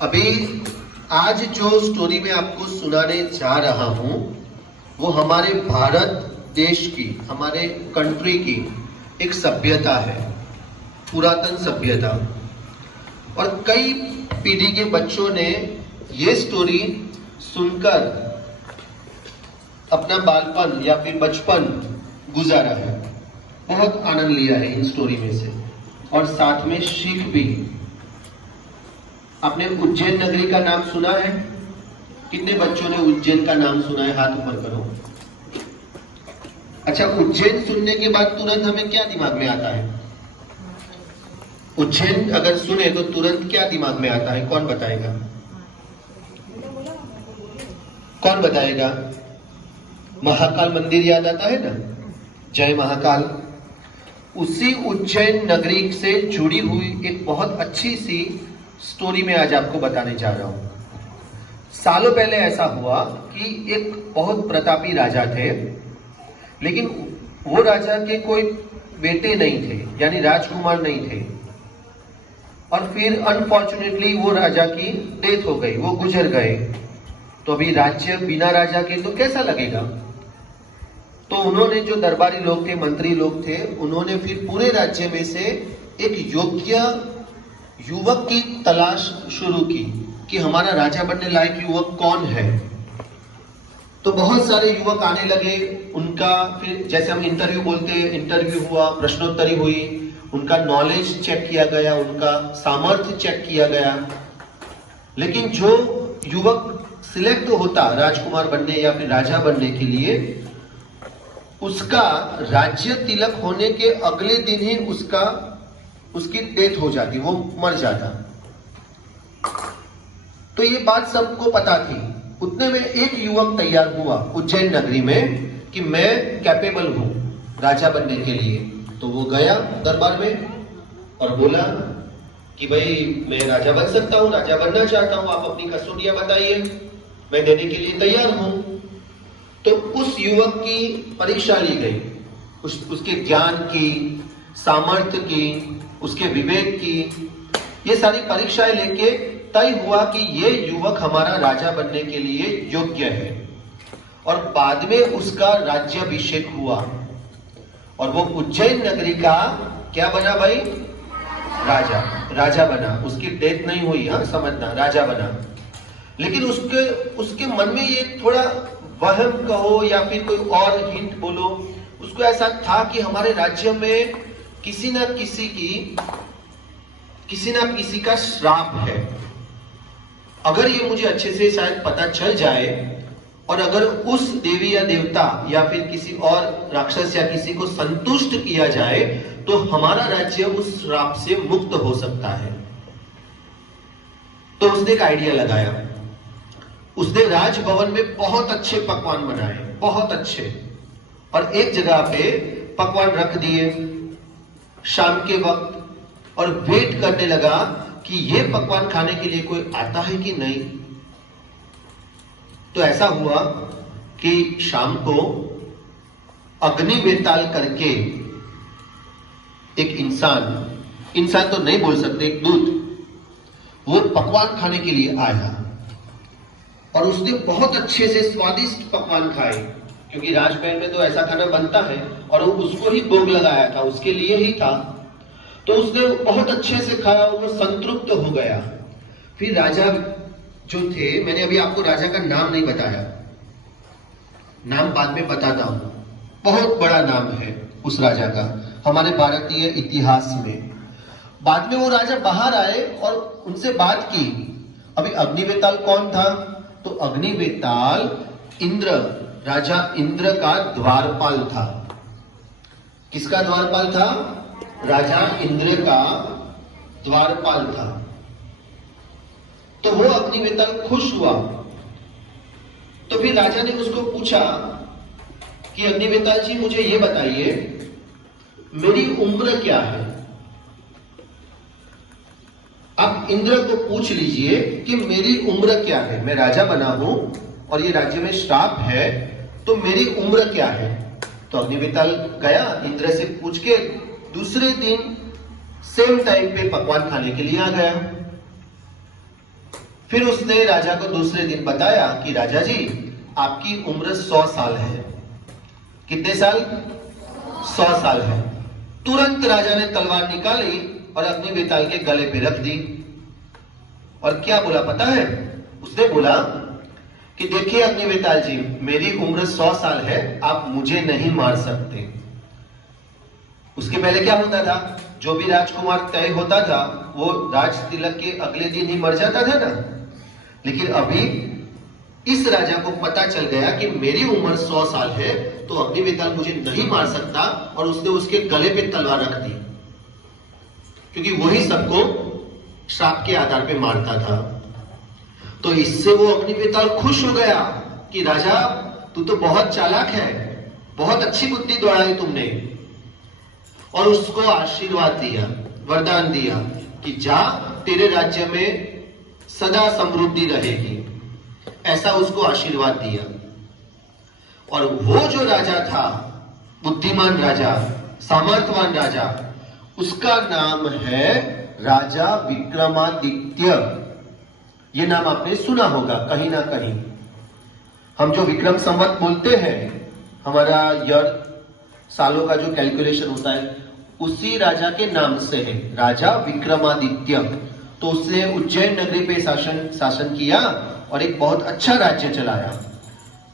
अभी आज जो स्टोरी मैं आपको सुनाने जा रहा हूं वो हमारे भारत देश की, हमारे कंट्री की एक सभ्यता है, पुरातन सभ्यता। और कई पीढ़ी के बच्चों ने ये स्टोरी सुनकर अपना बालपन या फिर बचपन गुजारा है, बहुत आनंद लिया है इन स्टोरी में से, और साथ में सीख भी। आपने उज्जैन नगरी का नाम सुना है? कितने बच्चों ने उज्जैन का नाम सुना है? हाथ ऊपर करो। अच्छा, उज्जैन सुनने के बाद तुरंत हमें क्या दिमाग में आता है? उज्जैन अगर सुने तो तुरंत क्या दिमाग में आता है? कौन बताएगा? कौन बताएगा? महाकाल मंदिर याद आता है ना, जय महाकाल। उसी उज्जैन नगरी से जुड़ी हुई एक बहुत अच्छी सी स्टोरी में आज आपको बताने जा रहा हूं। सालों पहले ऐसा हुआ कि एक बहुत प्रतापी राजा थे, लेकिन वो राजा के कोई बेटे नहीं थे, यानी राजकुमार नहीं थे। और फिर अनफॉर्चुनेटली वो राजा की डेथ हो गई, वो गुजर गए। तो अभी राज्य बिना राजा के तो कैसा लगेगा? तो उन्होंने, जो दरबारी लोग थे, मंत्री लोग थे, उन्होंने फिर पूरे राज्य में से एक योग्य युवक की तलाश शुरू की कि हमारा राजा बनने लायक युवक कौन है। तो बहुत सारे युवक आने लगे। उनका फिर, जैसे हम इंटरव्यू बोलते हैं, इंटरव्यू हुआ, प्रश्नोत्तरी हुई, उनका नॉलेज चेक किया गया, उनका सामर्थ्य चेक किया गया। लेकिन जो युवक सिलेक्ट होता राजकुमार बनने या फिर राजा बनने के लिए, उसका राज्य तिलक होने के अगले दिन ही उसकी डेथ हो जाती, वो मर जाता। तो ये बात सबको पता थी। उतने में एक युवक तैयार हुआ उज्जैन नगरी में कि मैं कैपेबल हूं राजा बनने के लिए। तो वो गया दरबार में और बोला कि भाई, मैं राजा बन सकता हूं, राजा बनना चाहता हूं, आप अपनी कसूरियां बताइए, मैं देने के लिए तैयार हूं। तो उस युवक की परीक्षा ली गई, उसके ज्ञान की, सामर्थ्य की, उसके विवेक की, ये सारी परीक्षाएं लेके तय हुआ कि ये युवक हमारा राजा बनने के लिए योग्य है। और बाद में उसका राज्याभिषेक हुआ और वो उज्जैन नगरी का क्या बना भाई? राजा बना। उसकी डेथ नहीं हुई, हाँ समझना, राजा बना। लेकिन उसके मन में ये थोड़ा वहम कहो या फिर कोई और हिंट बोलो, उसको ऐसा था कि हमारे राज्य में किसी ना किसी का श्राप है। अगर ये मुझे अच्छे से शायद पता चल जाए, और अगर उस देवी या देवता या फिर किसी और राक्षस या किसी को संतुष्ट किया जाए, तो हमारा राज्य उस श्राप से मुक्त हो सकता है। तो उसने एक आइडिया लगाया। उसने राजभवन में बहुत अच्छे पकवान बनाए, बहुत अच्छे, और एक जगह पे पकवान रख दिए शाम के वक्त, और वेट करने लगा कि ये पकवान खाने के लिए कोई आता है कि नहीं। तो ऐसा हुआ कि शाम को अग्नि वेताल करके एक इंसान तो नहीं बोल सकते, एक दूत, वो पकवान खाने के लिए आया। और उसने बहुत अच्छे से स्वादिष्ट पकवान खाए, क्योंकि राजमहल में तो ऐसा खाना बनता है, और वो उसको ही भोग लगाया था, उसके लिए ही था। तो उसने बहुत अच्छे से खाया, वो संतृप्त हो गया। फिर राजा जो थे, मैंने अभी आपको राजा का नाम नहीं बताया, नाम बाद में बताता हूं, बहुत बड़ा नाम है उस राजा का हमारे भारतीय इतिहास में। बाद में वो राजा बाहर आए और उनसे बात की। अभी अग्निवेताल कौन था? तो अग्निवेताल इंद्र, राजा इंद्र का द्वारपाल था। किसका द्वारपाल था? राजा इंद्र का द्वारपाल था। तो वो अग्निवेताल खुश हुआ। तो फिर राजा ने उसको पूछा कि अग्निवेताल जी, मुझे ये बताइए, मेरी उम्र क्या है? आप इंद्र को पूछ लीजिए कि मेरी उम्र क्या है, मैं राजा बना हूं और ये राज्य में श्राप है, तो मेरी उम्र क्या है? तो अग्निवेताल गया, इंद्र से पूछ के दूसरे दिन सेम टाइम पे पकवान खाने के लिए आ गया। फिर उसने राजा को दूसरे दिन बताया कि राजा जी, आपकी उम्र 100 साल है। कितने साल? 100 साल है। तुरंत राजा ने तलवार निकाली और अग्नि वेताल के गले पे रख दी। और क्या बोला पता है? उसने बोला कि देखिए अग्नि वेताल जी, मेरी उम्र 100 साल है, आप मुझे नहीं मार सकते। उसके पहले क्या होता था? जो भी राजकुमार तय होता था वो राज तिलक के अगले दिन ही मर जाता था ना। लेकिन अभी इस राजा को पता चल गया कि मेरी उम्र 100 साल है, तो अग्नि वेताल मुझे नहीं मार सकता, और उसने उसके गले पे तलवार रख दी, क्योंकि वही सबको श्राप के आधार पे मारता था। तो इससे वो अग्नि वेताल खुश हो गया कि राजा, तू तो बहुत चालाक है, बहुत अच्छी बुद्धि दौड़ाई तुमने। और उसको आशीर्वाद दिया, वरदान दिया कि जा, तेरे राज्य में सदा समृद्धि रहेगी, ऐसा उसको आशीर्वाद दिया। और वो जो राजा था, बुद्धिमान राजा, सामर्थवान राजा, उसका नाम है राजा विक्रमादित्य। ये नाम आपने सुना होगा कहीं ना कहीं। हम जो विक्रम संवत बोलते हैं, हमारा ईयर, सालों का जो कैलकुलेशन होता है, उसी राजा के नाम से है, राजा विक्रमादित्य। तो उसने उज्जैन नगरी पे शासन किया और एक बहुत अच्छा राज्य चलाया।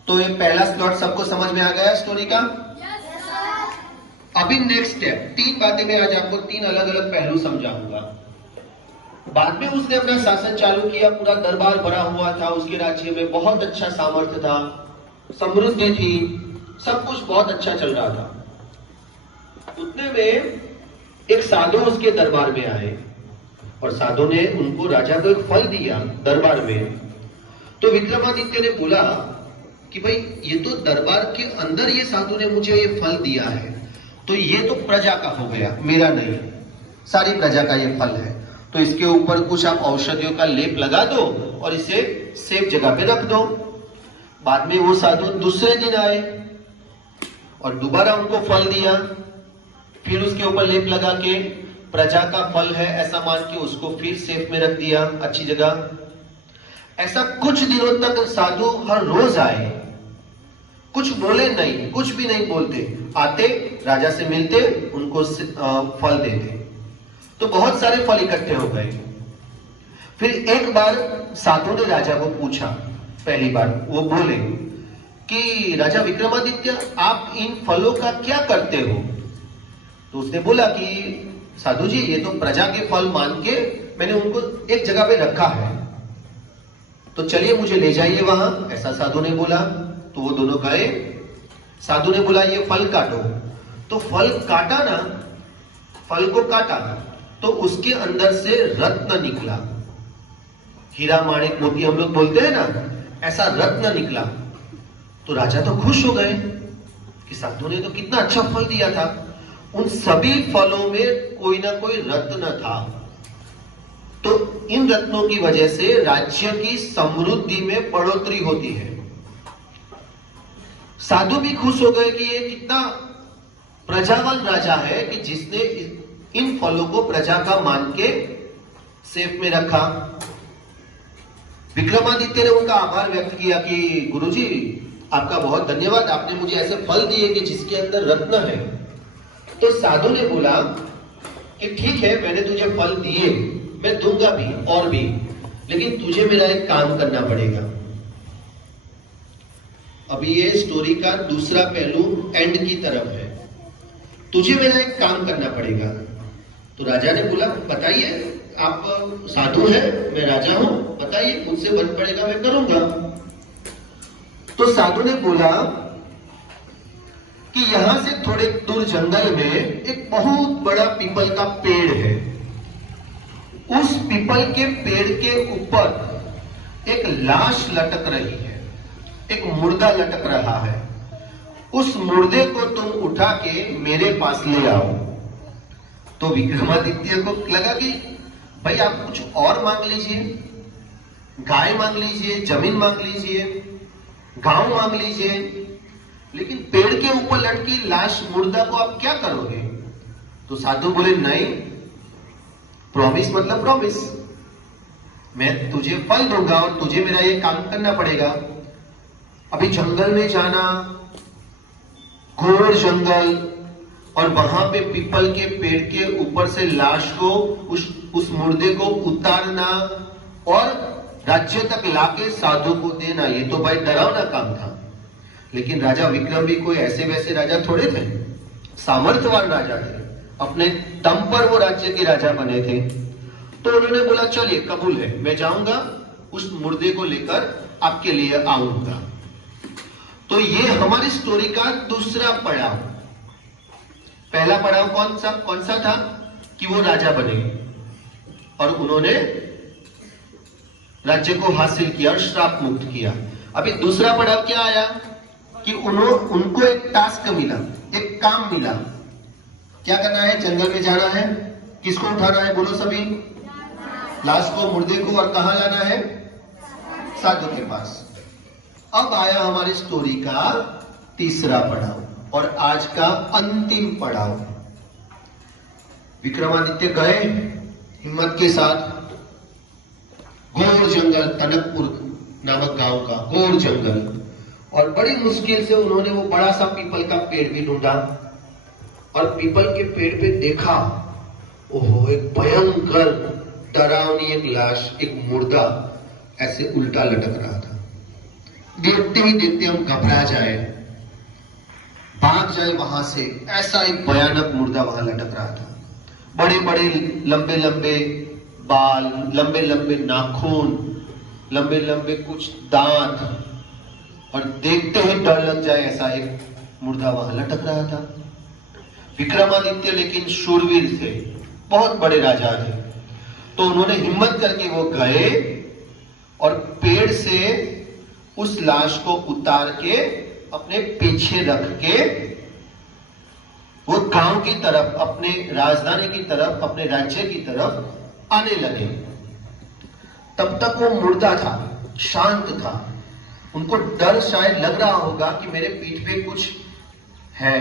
तो ये पहला स्लॉट सबको समझ में आ गया स्टोरी का? अभी नेक्स्ट स्टेप, 3 बातें मैं आज आपको 3 अलग अलग पहलू समझाऊंगा। बाद में उसने अपना शासन चालू किया, पूरा दरबार भरा हुआ था, उसके राज्य में बहुत अच्छा सामर्थ्य था, समृद्धि थी, सब कुछ बहुत अच्छा चल रहा था। उतने में एक साधु उसके दरबार में आए और साधु ने उनको, राजा को एक फल दिया दरबार में। तो विक्रमादित्य ने बोला कि भाई, ये तो दरबार के अंदर ये साधु ने मुझे ये फल दिया है, तो ये तो प्रजा का हो गया, मेरा नहीं, सारी प्रजा का ये फल है। तो इसके ऊपर कुछ आप औषधियों का लेप लगा दो और इसे सेफ जगह पे रख दो। बाद में वो साधु दूसरे दिन आए और दोबारा उनको फल दिया, फिर उसके ऊपर लेप लगा के, प्रजा का फल है ऐसा मान के उसको फिर सेफ में रख दिया, अच्छी जगह। ऐसा कुछ दिनों तक साधु हर रोज आए, कुछ बोले नहीं, कुछ भी नहीं बोलते, आते, राजा से मिलते, उनको फल देते। तो बहुत सारे फल इकट्ठे हो गए। फिर एक बार साधु ने राजा को पूछा, पहली बार वो बोले कि राजा विक्रमादित्य, आप इन फलों का क्या करते हो? तो उसने बोला कि साधु जी, ये तो प्रजा के फल मान के मैंने उनको एक जगह पे रखा है, तो चलिए मुझे ले जाइए वहां, ऐसा साधु ने बोला। तो वो दोनों गए। साधु ने बोला ये फल काटो। तो फल काटा ना, फल को काटा तो उसके अंदर से रत्न निकला, हीरा माणिक मोती हम लोग बोलते हैं ना, ऐसा रत्न निकला। तो राजा तो खुश हो गए कि साधु ने तो कितना अच्छा फल दिया था। उन सभी फलों में कोई ना कोई रत्न था। तो इन रत्नों की वजह से राज्य की समृद्धि में बढ़ोतरी होती है। साधु भी खुश हो गए कि ये कितना प्रजावान राजा है कि जिसने इन फलों को प्रजा का मान के सेफ में रखा। विक्रमादित्य ने उनका आभार व्यक्त किया कि गुरुजी, आपका बहुत धन्यवाद, आपने मुझे ऐसे फल दिए कि जिसके अंदर रत्न है। तो साधु ने बोला कि ठीक है, मैंने तुझे फल दिए, मैं दूंगा भी और भी, लेकिन तुझे मेरा एक काम करना पड़ेगा। अभी ये स्टोरी का दूसरा पहलू एंड की तरफ है। तुझे मेरा एक काम करना पड़ेगा। तो राजा ने बोला, बताइए, आप साधु हैं, मैं राजा हूं, बताइए, मुझसे बन पड़ेगा, मैं करूंगा। तो साधु ने बोला कि यहां से थोड़े दूर जंगल में एक बहुत बड़ा पीपल का पेड़ है। उस पीपल के पेड़ के ऊपर एक लाश लटक रही है, एक मुर्दा लटक रहा है। उस मुर्दे को तुम उठा के मेरे पास ले आओ। तो विक्रमादित्य को लगा कि भाई आप कुछ और मांग लीजिए, गाय मांग लीजिए, जमीन मांग लीजिए, गांव मांग लीजिए, लेकिन पेड़ के ऊपर लटकी लाश मुर्दा को आप क्या करोगे? तो साधु बोले, नहीं, प्रॉमिस मतलब प्रॉमिस, मैं तुझे फल दूंगा और तुझे मेरा ये काम करना पड़ेगा। अभी जंगल में जाना, घोर जंगल, और वहां पे पीपल के पेड़ के ऊपर से लाश को, उस मुर्दे को उतारना और राज्य तक लाके साधु को देना, ये तो भाई डरावना काम था। लेकिन राजा विक्रम भी कोई ऐसे वैसे राजा थोड़े थे, सामर्थ्यवान राजा थे, अपने दम पर वो राज्य के राजा बने थे। तो उन्होंने बोला चलिए कबूल है, मैं जाऊंगा, उस मुर्दे को लेकर आपके लिए आऊंगा। तो ये हमारी स्टोरी का दूसरा पड़ाव। पहला पड़ाव कौन सा था कि वो राजा बने और उन्होंने राज्य को हासिल किया और श्राप मुक्त किया। अभी दूसरा पड़ाव क्या आया कि उनको एक टास्क मिला, एक काम मिला। क्या करना है? जंगल में जाना है। किसको उठाना है? बोलो सभी। लाश को, मुर्दे को, और कहां लाना है? साधु के पास। अब आया हमारी स्टोरी का तीसरा पड़ाव और आज का अंतिम पड़ाव। विक्रमादित्य गए हिम्मत के साथ घोर जंगल, टनकपुर नामक गांव का घोर जंगल, और बड़ी मुश्किल से उन्होंने वो बड़ा सा पीपल का पेड़ भी ढूंढा और पीपल के पेड़ पे देखा, ओहो, एक भयंकर डरावनी एक लाश, एक मुर्दा ऐसे उल्टा लटक रहा था। देखते ही देखते हम घबरा जाए, भाग जाए वहां से, ऐसा एक भयानक मुर्दा वहां लटक रहा था। बड़े बड़े लंबे लंबे बाल, लंबे लंबे नाखून, लंबे लंबे कुछ दांत, और देखते ही डर लग जाए ऐसा एक मुर्दा वहां लटक रहा था। विक्रमादित्य लेकिन शूरवीर थे, बहुत बड़े राजा थे, तो उन्होंने हिम्मत करके वो गए और पेड़ से उस लाश को उतार के अपने पीछे रख के वो गांव की तरफ, अपने राजधानी की तरफ, अपने राज्य की तरफ आने लगे। तब तक वो मुर्दा था, शांत था। उनको डर शायद लग रहा होगा कि मेरे पीठ पे कुछ है,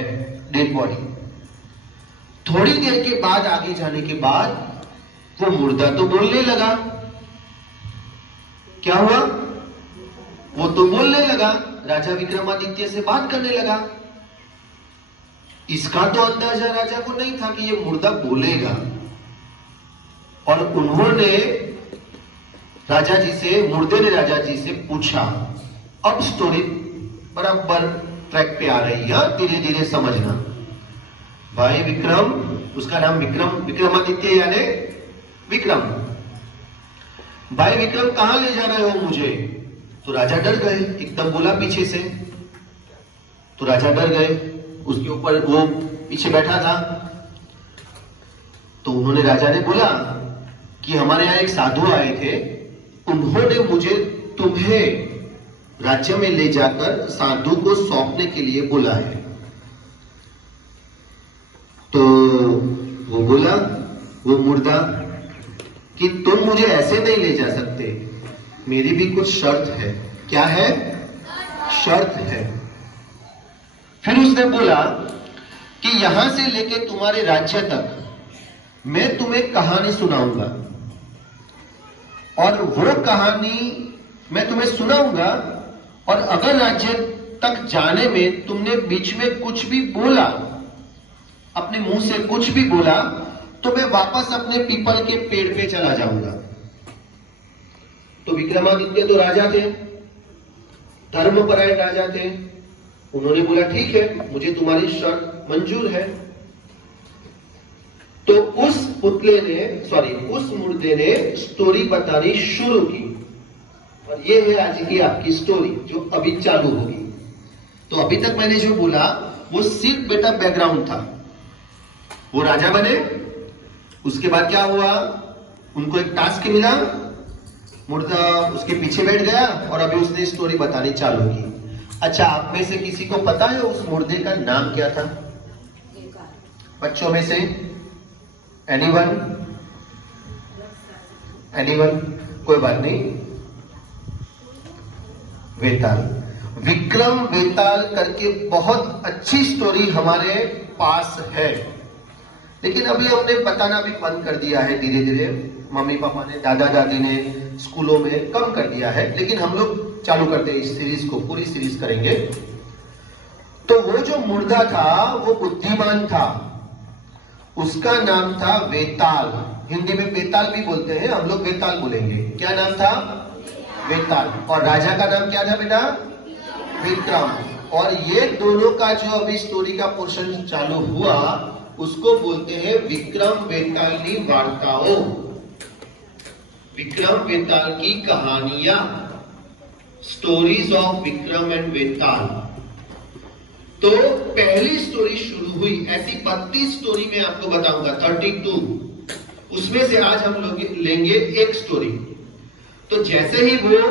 डेड बॉडी। थोड़ी देर के बाद, आगे जाने के बाद, वो मुर्दा तो बोलने लगा। क्या हुआ? वो तो बोलने लगा, राजा विक्रमादित्य से बात करने लगा। इसका तो अंदाजा राजा को नहीं था कि ये मुर्दा बोलेगा, और उन्होंने राजा जी से, मुर्दे ने राजा जी से पूछा। अब स्टोरी बराबर ट्रैक पे आ रही है, धीरे धीरे समझना। भाई विक्रम, उसका नाम विक्रमादित्य यानी विक्रम, भाई विक्रम कहां ले जा रहे हो मुझे? तो राजा डर गए, एकदम बोला पीछे से, तो राजा डर गए। उसके ऊपर वो पीछे बैठा था, तो उन्होंने, राजा ने बोला कि हमारे यहां एक साधु आए थे, उन्होंने मुझे तुम्हें राज्य में ले जाकर साधु को सौंपने के लिए बोला है। तो वो बोला, वो मुर्दा, कि तुम मुझे ऐसे नहीं ले जा सकते, मेरी भी कुछ शर्त है। क्या है? शर्त है। फिर उसने बोला कि यहां से लेके तुम्हारे राज्य तक मैं तुम्हें कहानी सुनाऊंगा, और वो कहानी मैं तुम्हें सुनाऊंगा, और अगर राज्य तक जाने में तुमने बीच में कुछ भी बोला, अपने मुंह से कुछ भी बोला, तो मैं वापस अपने पीपल के पेड़ पे चला जाऊंगा। तो विक्रमादित्य तो राजा थे, धर्मपरायण राजा थे। उन्होंने बोला ठीक है, मुझे तुम्हारी शर्त मंजूर है। तो उस मुर्दे ने स्टोरी बतानी शुरू की, और ये है आज की आपकी स्टोरी जो अभी चालू होगी। तो अभी तक मैंने जो बोला वो सिर्फ बेटा बैकग्राउंड था। वो राजा बने, उसके बाद क्या हुआ, उनको एक टास्क मिला, मुर्दा उसके पीछे बैठ गया, और अभी उसने स्टोरी बतानी चालू की। अच्छा, आप में से किसी को पता है उस मुर्दे का नाम क्या था? बच्चों में से एनीवन? कोई बात नहीं। वेताल, विक्रम वेताल करके बहुत अच्छी स्टोरी हमारे पास है, लेकिन अभी हमने बताना भी बंद कर दिया है धीरे धीरे। मम्मी पापा ने, दादा दादी ने स्कूलों में कम कर दिया है, लेकिन हम लोग चालू करते हैं इस सीरीज को, पूरी सीरीज करेंगे। तो वो जो मुर्दा था वो बुद्धिमान था, उसका नाम था वेताल। हिंदी में बेताल भी बोलते हैं, हम लोग वेताल बोलेंगे। क्या नाम था? वेताल। और राजा का नाम क्या था बेटा? विक्रम। और ये दोनों का जो अभी स्टोरी का पोर्शन चालू हुआ उसको बोलते हैं विक्रम वेतालनी वार्ताओं, विक्रम वेताल की कहानियां, स्टोरीज ऑफ विक्रम एंड वेताल। तो पहली स्टोरी शुरू हुई, ऐसी 32 स्टोरी मैं आपको बताऊंगा, 32। उसमें से आज हम लोग लेंगे एक स्टोरी। तो जैसे ही वो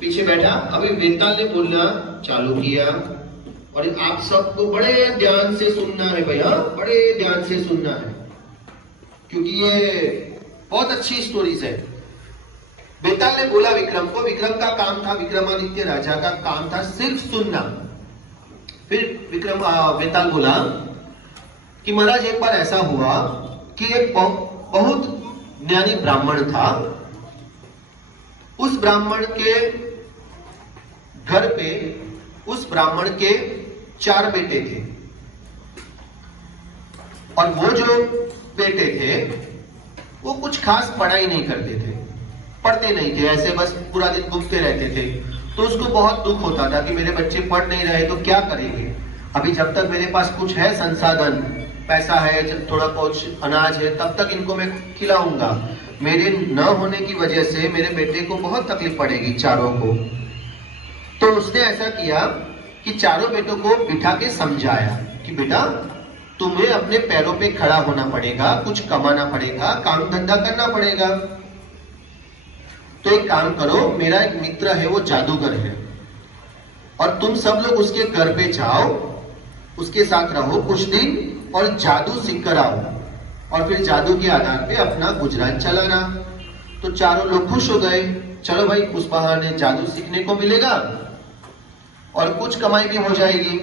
पीछे बैठा, अभी वेताल ने बोलना चालू किया, और आप सबको बड़े ध्यान से सुनना है भैया, बड़े ध्यान से सुनना है, क्योंकि ये बहुत अच्छी स्टोरीज है। वेताल ने बोला विक्रम को, विक्रम का काम था, विक्रमादित्य राजा का काम था सिर्फ सुनना। फिर वेताल बोला कि महाराज एक बार ऐसा हुआ कि एक बहुत ज्ञानी ब्राह्मण था, उस ब्राह्मण के घर पे उस ब्राह्मण के 4 बेटे थे, और वो जो बेटे थे वो कुछ खास पढ़ाई नहीं करते थे, पढ़ते नहीं थे, ऐसे बस पूरा दिन घूमते रहते थे। तो उसको बहुत दुख होता था कि मेरे बच्चे पढ़ नहीं रहे तो क्या करेंगे, अभी जब तक मेरे पास कुछ है संसाधन, पैसा है, जब थोड़ा कुछ अनाज है, तब तक इनको मैं खिलाऊंगा, मेरे न होने की वजह से मेरे बेटे को बहुत तकलीफ पड़ेगी, चारों को। तो उसने ऐसा किया कि चारों बेटों को बिठा के समझाया कि बेटा तुम्हें अपने पैरों पे खड़ा होना पड़ेगा, कुछ कमाना पड़ेगा, काम धंधा करना पड़ेगा। तो एक काम करो, मेरा एक मित्र है वो जादूगर है, और तुम सब लोग उसके घर पे जाओ, उसके साथ रहो कुछ दिन और जादू सीख कर आओ, और फिर जादू के आधार पे अपना गुजरात चलाना। तो चारों लोग खुश हो गए, चलो भाई उस बहाने जादू सीखने को मिलेगा और कुछ कमाई भी हो जाएगी।